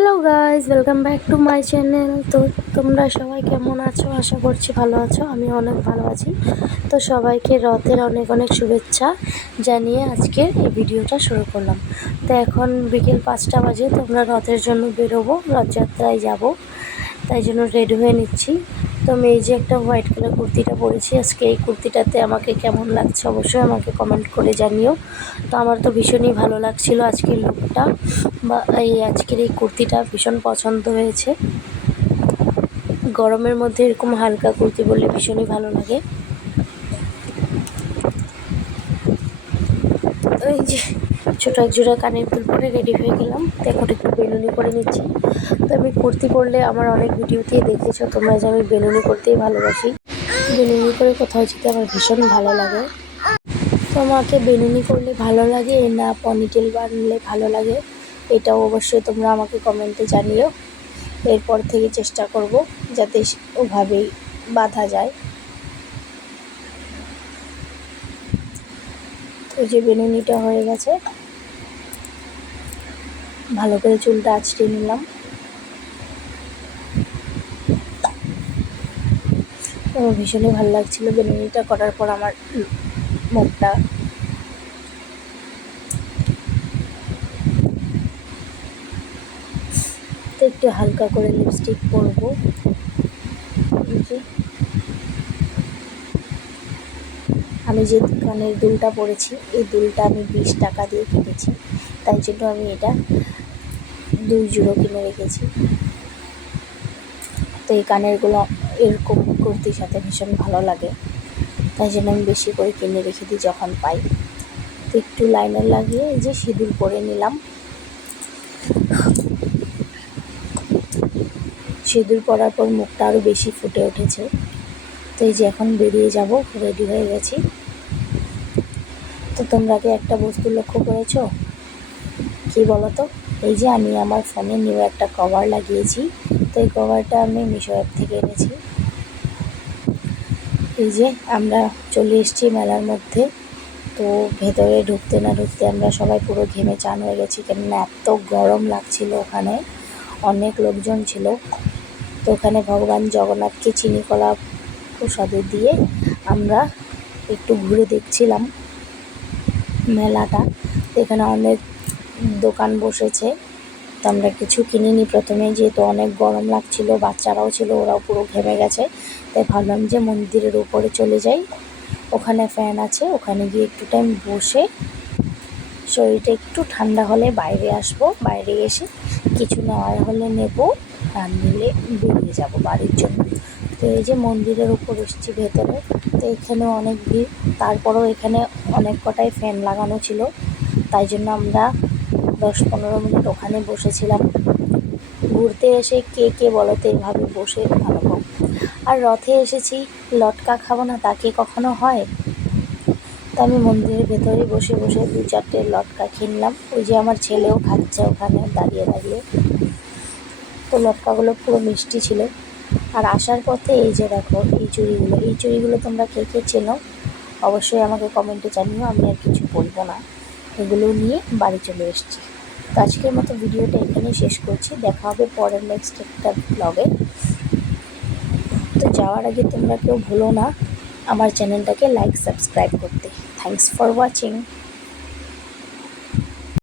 Hello guys, welcome back to my channel. তো তোমরা সবাই কেমন আছো? আশা করছি ভালো আছো। আমি অনেক ভালো আছি। তো সবাইকে রথের অনেক অনেক শুভেচ্ছা জানিয়ে আজকে এই ভিডিওটা শুরু করলাম। তো এখন বিকেল 5টা বাজে। তোমরা রথের জন্য বেরোবো, রথযাত্রায় যাব, তাই জন্য রেডি হয়ে নিচ্ছি। তো আমি এই যে একটা হোয়াইট কালার কুর্তিটা পরেছি আজকে। এই কুর্তিটাতে আমাকে কেমন লাগছে অবশ্যই আমাকে কমেন্ট করে জানিও। তো আমার তো ভীষণই ভালো লাগছিল আজকের লুকটা, বা আজকের এই কুর্তিটা ভীষণ পছন্দ হয়েছে। গরমের মধ্যে এরকম হালকা কুর্তি পরলে ভীষণই ভালো লাগে। তো এই যে ছোটো এক জোড়া কানের দুল পরে রেডি হয়ে গেলাম। তো এখন একটু বেলুনি করে নিচ্ছি। তো আমি কুর্তি পরলে আমার অনেক ভিডিওতেই দেখেছো তোমরা যে আমি বেলুনি করতেই ভালোবাসি। বেলুনি করে কোথাও যেতে আমার ভীষণ ভালো লাগে। তো আমাকে বেলুনি করলে ভালো লাগে না পনিটেল বানলে ভালো লাগে, এটাও অবশ্যই তোমরা আমাকে কমেন্টে জানিও। এরপর থেকে চেষ্টা করব যাতে ওভাবেই বাঁধা যায়। তো যে বেনুনিটা হয়ে গেছে, ভালো করে চুলটা আঁচড়ে নিলাম। আমার ভীষণই ভালো লাগছিল বেনুনিটা করার পর আমার মুখটা। তো একটু হালকা করে লিপস্টিক পরবো। আমি যে কানের দুলটা পরেছি, এই দুলটা আমি 20 টাকা দিয়ে কিনেছি, তাই জন্য আমি এটা 2 জোড়ো কিনে রেখেছি। তো এই কানেরগুলো এরকম কুর্তির সাথে ভীষণ ভালো লাগে, তাই জন্য আমি বেশি করে কিনে রেখে দিই যখন পাই। তো একটু লাইনার লাগিয়ে এই যে সিঁদুর পরে নিলাম। সিঁদুর পরার পর মুখটা আরও বেশি ফুটে উঠেছে। তো এই যে এখন বেরিয়ে যাব, রেডি হয়ে গেছি। তো তোমরা কি একটা বস্তু লক্ষ্য করেছো? কি বলো তো? এই যে আমি আমার ফোনে নিউ একটা কভার লাগিয়েছি। তো এই কভারটা আমি মিশো অ্যাপ থেকে এনেছি। এই যে আমরা চলে এসেছি মেলার মধ্যে। তো ভেতরে ঢুকতে না ঢুকতে আমরা সবাই পুরো ঘেমে চান হয়ে গেছি, কেননা এত গরম লাগছিল। ওখানে অনেক লোকজন ছিল। তো ওখানে ভগবান জগন্নাথকে চিনি কলা প্রসাদে দিয়ে আমরা একটু ঘুরে দেখছিলাম মেলাটা। এখানে অনেক দোকান বসেছে। তো আমরা কিছু কিনিনি প্রথমে, যেহেতু অনেক গরম লাগছিল, বাচ্চারাও ছিল, ওরাও পুরো ঘেমে গেছে। তাই ভাবলাম যে মন্দিরের উপরে চলে যাই, ওখানে ফ্যান আছে, ওখানে গিয়ে একটু টাইম বসে শরীরটা একটু ঠান্ডা হলে বাইরে আসবো। বাইরে এসে কিছু নেওয়ার হলে নেব, আর নিলে বেরিয়ে যাব বাড়ির জন্য। তো এই যে মন্দিরের উপর এসেছি ভেতরে। তো এখানেও অনেক ভিড়, তারপরেও এখানে অনেক কটাই ফ্যান লাগানো ছিল, তাই জন্য আমরা 10-15 মিনিট ওখানে বসেছিলাম। ঘুরতে এসে কে কে বলো তো এইভাবে বসে ভালো পাও? আর রথে এসেছি, লটকা খাবো না তা কি কখনো হয়? তো আমি মন্দিরের ভেতরে বসে বসে 2-4টে লটকা কিনলাম। ওই যে আমার ছেলেও খাচ্ছে ওখানে দাঁড়িয়ে দাঁড়িয়ে। তো লটকাগুলো পুরো মিষ্টি ছিল। আর আসার পথে এই যে দেখো এই চুড়িগুলো তোমরা কে কে চেনো অবশ্যই আমাকে কমেন্টে জানিও। আমি আর কিছু বলবো না, এগুলো নিয়ে বাড়ি চলে এসেছি। তো আজকের মতো ভিডিওটা এখানেই শেষ করছি। দেখা হবে পরের নেক্সট একটা ব্লগে। তো যাওয়ার আগে তোমরা কেউ ভুলো না আমার চ্যানেলটাকে লাইক সাবস্ক্রাইব করতে। Thanks for watching.